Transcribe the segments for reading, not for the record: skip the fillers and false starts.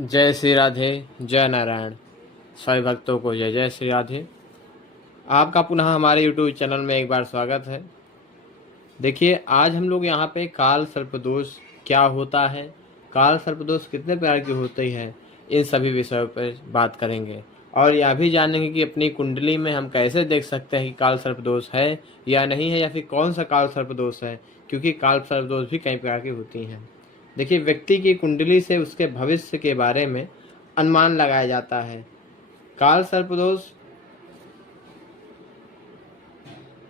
जय श्री राधे। जय नारायण। सभी भक्तों को जय जय श्री राधे। आपका पुनः हमारे YouTube चैनल में एक बार स्वागत है। देखिए, आज हम लोग यहाँ पे काल सर्पदोष क्या होता है, काल सर्पदोष कितने प्रकार की होती है, इन सभी विषयों पर बात करेंगे और यह भी जानेंगे कि अपनी कुंडली में हम कैसे देख सकते हैं कि काल सर्पदोष है या नहीं है, या फिर कौन सा काल सर्पदोष है, क्योंकि काल सर्पदोष भी कई प्रकार की होती हैं। देखिए, व्यक्ति की कुंडली से उसके भविष्य के बारे में अनुमान लगाया जाता है। काल सर्पदोष,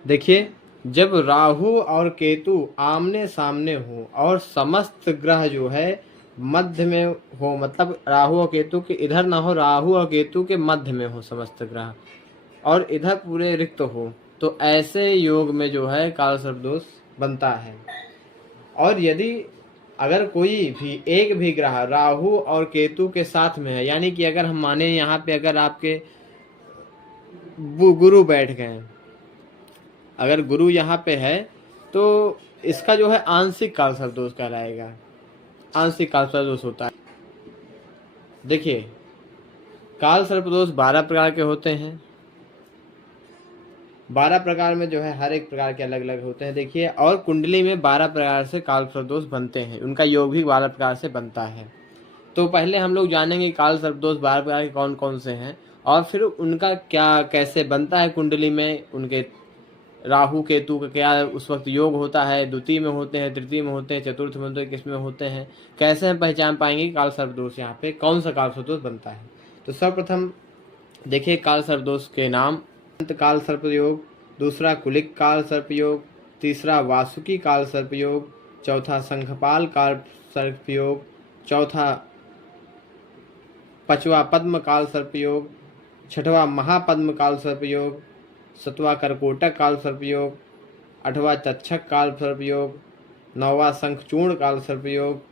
देखिए, जब राहु और केतु आमने सामने हो और समस्त ग्रह जो है मध्य में हो, मतलब राहु और केतु के इधर ना हो, राहु और केतु के मध्य में हो समस्त ग्रह, और इधर पूरे रिक्त हो, तो ऐसे योग में जो है काल सर्पदोष बनता है। और यदि अगर कोई भी एक भी ग्रह राहु और केतु के साथ में है, यानी कि अगर हम माने यहाँ पे अगर आपके गुरु बैठ गए, अगर गुरु यहाँ पे है तो इसका जो है आंशिक काल सर्पदोष कहलाएगा। आंशिक काल सर्पदोष होता है। देखिए, काल सर्पदोष 12 प्रकार के होते हैं। 12 प्रकार में जो है हर एक प्रकार के अलग अलग होते हैं। देखिए, और कुंडली में 12 प्रकार से काल सर्पदोष बनते हैं, उनका योग भी 12 प्रकार से बनता है। तो पहले हम लोग जानेंगे काल सर्पदोष 12 प्रकार के कौन कौन से हैं, और फिर उनका क्या कैसे बनता है कुंडली में, उनके राहु केतु का क्या उस वक्त योग होता है, द्वितीय में होते हैं, तृतीय में होते हैं, चतुर्थ में होते हैं, किसमें होते हैं, कैसे हम पहचान पाएंगे कि काल सर्पदोष यहाँ पे कौन सा काल सर्पदोष बनता है। तो सर्वप्रथम देखिए काल सर्पदोष के नाम। अनंत काल सर्पयोग, दूसरा कुलिक काल सर्पयोग, तीसरा वासुकी काल सर्पयोग, चौथा शंखपाल काल सर्पयोग, चौथा पांचवा पद्म काल सर्पयोग, छठवा महापद्म काल सर्पयोग, सतवा करकोटक काल सर्पयोग, आठवां तक्षक काल सर्पयोग, नौवां शंखचूर्ण काल सर्पयोग,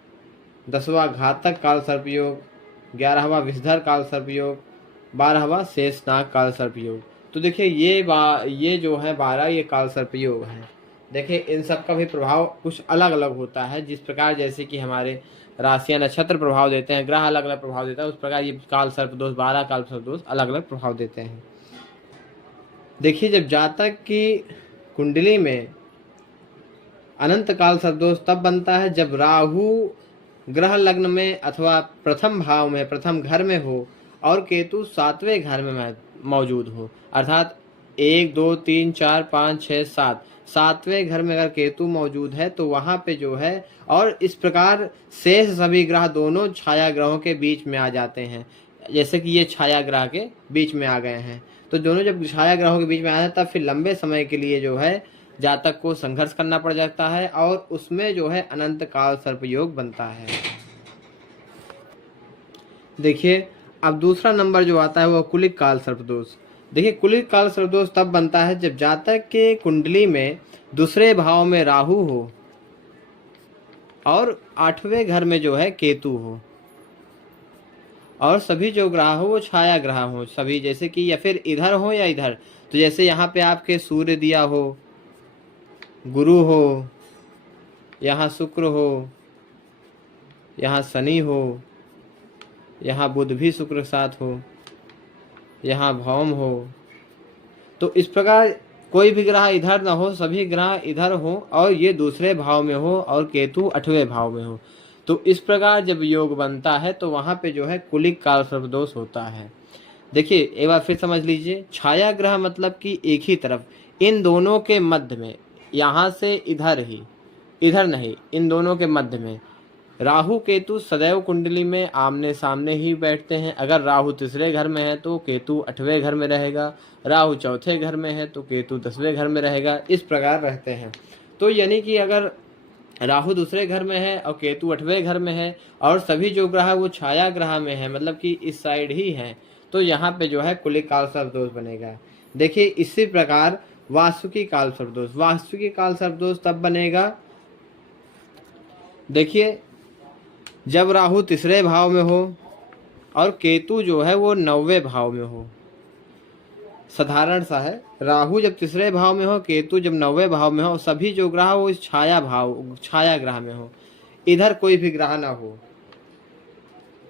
10वां घातक काल सर्पयोग, 11वां विषधर काल सर्पयोग, 12वां शेषनाग काल सर्पयोग। तो देखिए ये जो है 12 ये काल सर्पयोग हैं। देखिए, इन सब का भी प्रभाव कुछ अलग अलग होता है। जिस प्रकार जैसे कि हमारे राशियां नक्षत्र प्रभाव देते हैं, ग्रह अलग अलग प्रभाव देता है, उस प्रकार ये काल सर्पदोष 12 काल सर्पदोष अलग अलग प्रभाव देते हैं। देखिए, जब जातक की कुंडली में अनंत काल सर्पदोष तब बनता है जब राहु ग्रह लग्न में अथवा प्रथम भाव में, प्रथम घर में हो, और केतु 7वें घर में मौजूद हो, अर्थात 1 2 3 4 5 6 7 7वें घर में अगर केतु मौजूद है तो वहाँ पे जो है, और इस प्रकार शेष सभी ग्रह दोनों छाया ग्रहों के बीच में आ जाते हैं। जैसे कि ये छाया ग्रह के बीच में आ गए हैं, तो दोनों जब छाया ग्रहों के बीच में आ जाए तब फिर लंबे समय के लिए जो है जातक को संघर्ष करना पड़ जाता है, और उसमें जो है अनंत काल सर्पयोग बनता है। देखिए, अब दूसरा नंबर जो आता है वो कुलिक काल सर्पदोष। देखिए, कुलिक काल सर्पदोष तब बनता है जब जातक के कुंडली में दूसरे भाव में राहु हो और 8वें घर में जो है केतु हो, और सभी जो ग्रह हो वो छाया ग्रह हो सभी, जैसे कि या फिर इधर हो या इधर। तो जैसे यहाँ पे आपके सूर्य दिया हो, गुरु हो, यहाँ शुक्र हो, यहाँ शनि हो, यहाँ बुध भी शुक्र के साथ हो, यहाँ भौम हो, तो इस प्रकार कोई भी ग्रह इधर ना हो, सभी ग्रह इधर हो और ये दूसरे भाव में हो, और केतु 8वें भाव में हो। तो इस प्रकार जब योग बनता है तो वहाँ पे जो है कुलिक काल सर्पदोष होता है। देखिए, एक बार फिर समझ लीजिए, छाया ग्रह मतलब कि एक ही तरफ, इन दोनों के मध्य में, यहाँ से इधर ही, इधर नहीं, इन दोनों के मध्य में राहु केतु सदैव कुंडली में आमने सामने ही बैठते हैं। अगर राहु तीसरे घर में है तो केतु 8वें घर में रहेगा, राहु चौथे घर में है तो केतु 10वें घर में रहेगा, इस प्रकार रहते हैं। तो यानी कि अगर राहु दूसरे घर में है और केतु 8वें घर में है, और सभी जो ग्रह वो छाया ग्रह में है, मतलब कि इस साइड ही है, तो यहाँ पे जो है कुलिक काल सर्पदोष बनेगा। देखिए, इसी प्रकार वासुकी काल सर्पदोष, वासुकी काल सर्पदोष तब बनेगा, देखिए, जब राहु तीसरे भाव में हो और केतु जो है वो 9वें भाव में हो। साधारण सा है, राहु जब तीसरे भाव में हो, केतु जब 9वें भाव में हो, सभी जो ग्रह वो इस छाया ग्रह में हो, इधर कोई भी ग्रह ना हो,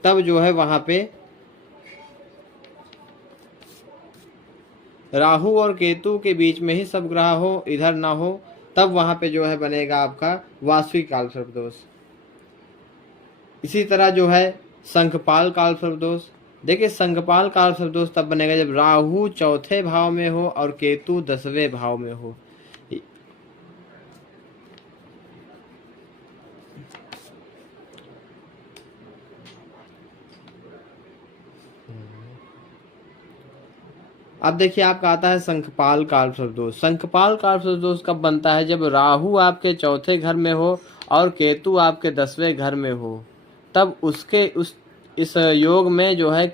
तब जो है वहां पे राहु और केतु के बीच में ही सब ग्रह हो, इधर ना हो, तब वहां पे जो है बनेगा आपका वास्तविक काल सर्प दोष। इसी तरह जो है संखपाल काल सर्प दोष। देखिए संखपाल काल सर्प दोष तब बनेगा जब राहु चौथे भाव में हो और केतु 10वें भाव में हो। अब देखिए आपका आता है संखपाल काल सर्प दोष। संखपाल काल सर्प दोष कब बनता है? जब राहु आपके चौथे घर में हो और केतु आपके 10वें घर में हो, तब उसके इस योग में जो है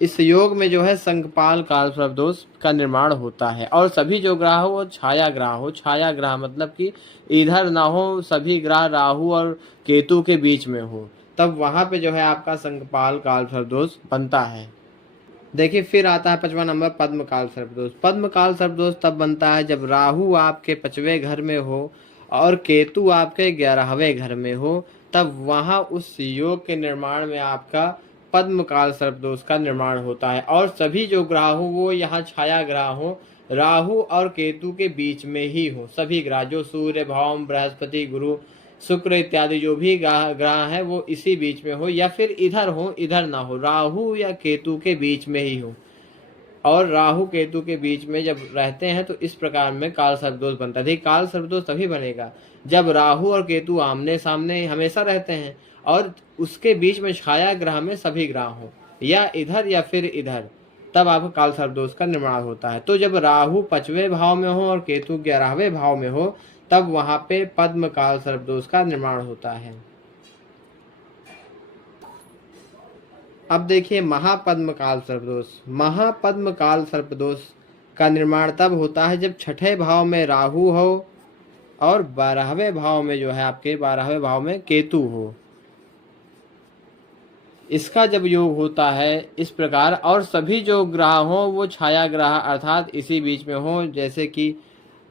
इस योग में जो है संखपाल काल सर्प दोष का निर्माण होता है। और सभी जो ग्रह हो वो छाया ग्रह हो। छाया ग्रह मतलब कि इधर ना हो, सभी ग्रह राहु और केतु के बीच में हो, तब वहां पे जो है आपका संखपाल काल सर्प दोष बनता है। देखिए फिर आता है 5वां नंबर पद्मकाल सर्पदोष। पद्मकाल सर्पदोष तब बनता है जब राहु आपके 5वें घर में हो और केतु आपके 11वें घर में हो, तब वहां उस योग के निर्माण में आपका पद्मकाल सर्पदोष का निर्माण होता है। और सभी जो ग्रह हो वो यहाँ छाया ग्रह हो, राहु और केतु के बीच में ही हो। सभी ग्रह जो सूर्य, भौम, बृहस्पति, गुरु, शुक्र इत्यादि जो भी ग्रह है वो इसी बीच में हो, या फिर इधर हो, इधर ना हो, राहु या केतु के बीच में ही हो। और राहु केतु के बीच में जब रहते हैं तो इस प्रकार में काल सर्पदोष बनता है। काल सर्पदोष तभी बनेगा जब राहु और केतु आमने सामने हमेशा रहते हैं और उसके बीच में छाया ग्रह में सभी ग्रह हो, या इधर या फिर इधर, तब आपको काल सर्पदोष का निर्माण होता है। तो जब राहु 5वें भाव में हो और केतु 11वें भाव में हो, तब वहां पे पद्म काल सर्पदोष का निर्माण होता है। अब देखिए महापद्म काल सर्पदोष। महापद्म काल सर्पदोष का निर्माण तब होता है जब 6ठे भाव में राहु हो और 12वें भाव में जो है आपके 12वें भाव में केतु हो। इसका जब योग होता है इस प्रकार, और सभी जो ग्रह हो वो छाया ग्रह अर्थात इसी बीच में हो, जैसे कि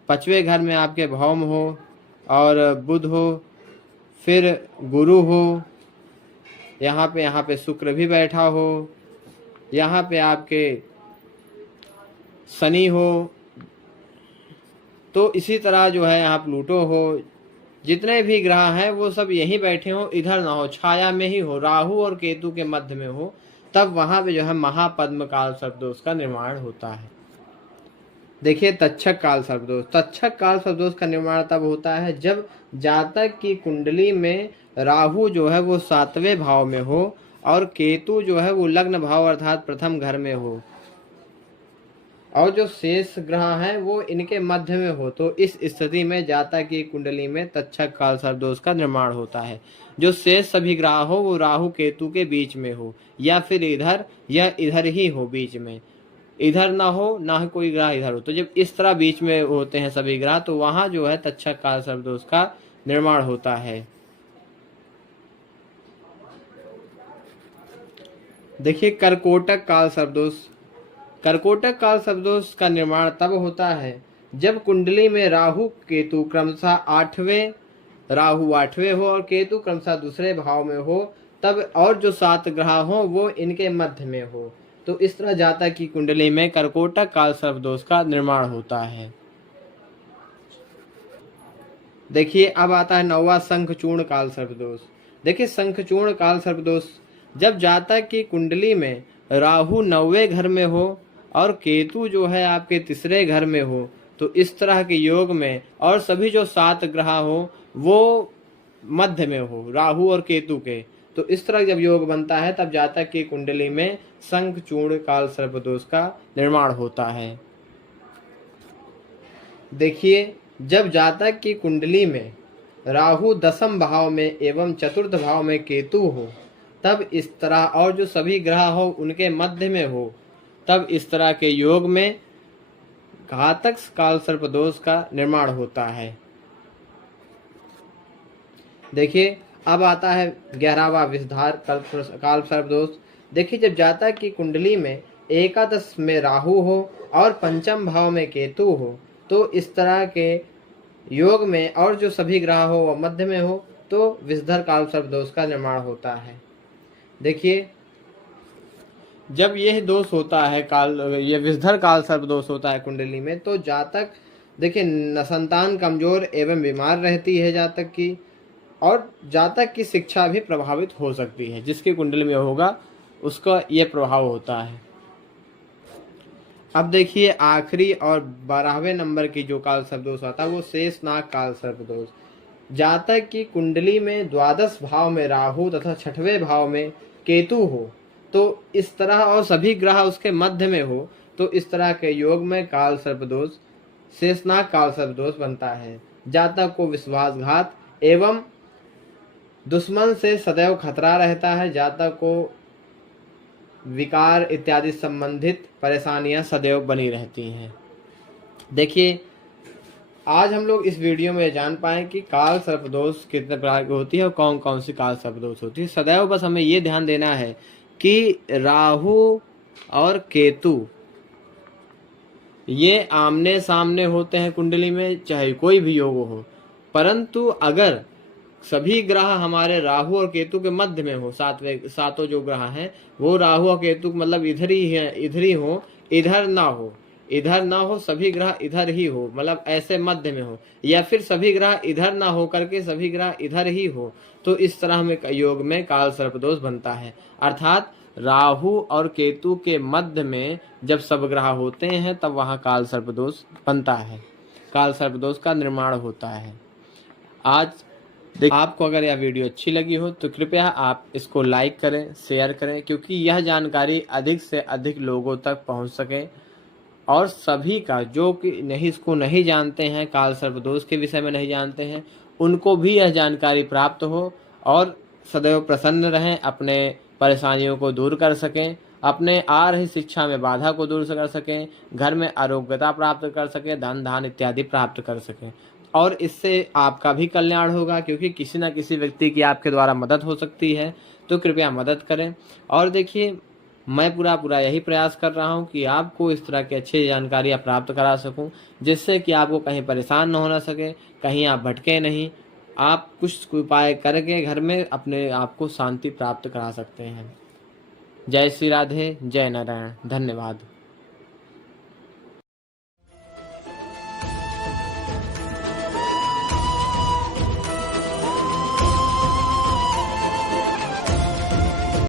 5वें घर में आपके भौम हो और बुध हो, फिर गुरु हो, यहाँ पे शुक्र भी बैठा हो, यहाँ पे आपके शनि हो, तो इसी तरह जो है यहाँ प्लूटो हो। जितने भी ग्रह हैं वो सब यहीं बैठे हो, इधर ना हो, छाया में ही हो, राहु और केतु के मध्य में हो, तब वहां पे जो है महापद्म काल सर्पदोष का निर्माण होता है। देखिए तक्षक काल सर्पदोष। तक्षक काल सर्पदोष का निर्माण तब होता है जब जातक की कुंडली में राहु जो है वो 7वें भाव में हो और केतु जो है वो लग्न भाव अर्थात प्रथम घर में हो, और जो शेष ग्रह हैं वो इनके मध्य में हो। तो इस स्थिति में जातक की कुंडली में तक्षक काल सर्पदोष का निर्माण होता है। जो शेष सभी ग्रह हो वो राहु केतु के बीच में हो, या फिर इधर या इधर ही हो, बीच में इधर ना हो ना ही कोई ग्रह इधर हो। तो जब इस तरह बीच में होते हैं सभी ग्रह, तो वहां जो है तक्षक काल सर्पदोष का निर्माण होता है। देखिए कर्कोटक काल सर्पदोष। कर्कोटक काल सर्पदोष का निर्माण तब होता है जब कुंडली में राहु केतु क्रमशः 8वें, राहु 8वें हो और केतु क्रमशः दूसरे भाव में हो, तब और जो 7 ग्रह हो वो इनके मध्य में हो। तो इस तरह जातक की कुंडली में कर्कोटक काल सर्पदोष का निर्माण होता है। देखिए अब आता है 9वां शंखचूर्ण काल सर्पदोष। देखिए शंखचूर्ण काल सर्पदोष जब जातक की कुंडली में राहु 9वें घर में हो और केतु जो है आपके 3रे घर में हो, तो इस तरह के योग में और सभी जो 7 ग्रह हो वो मध्य में हो राहु और केतु के, तो इस तरह जब योग बनता है तब जातक की कुंडली में शंखचूर्ण काल सर्पदोष का निर्माण होता है। देखिए जब जातक की कुंडली में राहु 10म भाव में एवं 4th भाव में केतु हो, तब इस तरह और जो सभी ग्रह हो उनके मध्य में हो, तब इस तरह के योग में घातक काल सर्पदोष का निर्माण होता है। देखिए अब आता है 11वां विषधार काल सर्पदोष। देखिए जब जातक की कुंडली में एकादश में राहु हो और 5म भाव में केतु हो, तो इस तरह के योग में और जो सभी ग्रह हो वह मध्य में हो, तो विषधर काल सर्पदोष का निर्माण होता है। देखिए जब यह दोष होता है, काल ये विषधर काल सर्प दोष होता है कुंडली में, तो जातक देखिए न संतान कमजोर एवं बीमार रहती है जातक की, और जातक की शिक्षा भी प्रभावित हो सकती है। जिसकी कुंडली में होगा उसका ये प्रभाव होता है। अब देखिए आखिरी और 12वें नंबर की जो काल सर्प दोष आता है वो शेषनाग काल सर्प दोष। जातक की कुंडली में द्वादश भाव में राहु तथा छठवें भाव में केतु हो तो इस तरह, और सभी ग्रह उसके मध्य में हो तो इस तरह के योग में काल सर्प दोष, शेषनाग काल सर्प दोष बनता है। जातक को विश्वासघात एवं दुश्मन से सदैव खतरा रहता है। जातक को विकार इत्यादि संबंधित परेशानियां सदैव बनी रहती हैं। देखिए आज हम लोग इस वीडियो में जान पाए कि काल सर्पदोष कितने प्रकार की होती है और कौन कौन सी काल सर्पदोष होती है। सदैव बस हमें ये ध्यान देना है कि राहु और केतु ये आमने सामने होते हैं कुंडली में, चाहे कोई भी योग हो, परंतु अगर सभी ग्रह हमारे राहु और केतु के मध्य में हो, सातों जो ग्रह हैं वो राहु और केतु मतलब इधर ही है, इधर ही हो, इधर ना हो, इधर ना हो, सभी ग्रह इधर ही हो, मतलब ऐसे मध्य में हो, या फिर सभी ग्रह इधर ना हो करके सभी ग्रह इधर ही हो, तो इस तरह में योग में काल सर्पदोष बनता है। अर्थात राहु और केतु के मध्य में जब सब ग्रह होते हैं तब वहाँ काल सर्पदोष बनता है, काल सर्पदोष का निर्माण होता है। आज आपको अगर यह वीडियो अच्छी लगी हो तो कृपया आप इसको लाइक करें, शेयर करें, क्योंकि यह जानकारी अधिक से अधिक लोगों तक पहुंच सके और सभी का जो कि इसको नहीं जानते हैं, काल सर्पदोष के विषय में नहीं जानते हैं, उनको भी यह जानकारी प्राप्त हो और सदैव प्रसन्न रहें, अपने परेशानियों को दूर कर सकें, अपने आ रही शिक्षा में बाधा को दूर कर सकें, घर में आरोग्यता प्राप्त कर सकें, धन धान इत्यादि प्राप्त कर सकें, और इससे आपका भी कल्याण होगा, क्योंकि किसी न किसी व्यक्ति की आपके द्वारा मदद हो सकती है। तो कृपया मदद करें। और देखिए मैं पूरा यही प्रयास कर रहा हूं कि आपको इस तरह की अच्छी जानकारियां प्राप्त करा सकूं, जिससे कि आपको कहीं परेशान न होना सके, कहीं आप भटके नहीं, आप कुछ उपाय करके घर में अपने आप को शांति प्राप्त करा सकते हैं। जय श्री राधे, जय नारायण, धन्यवाद।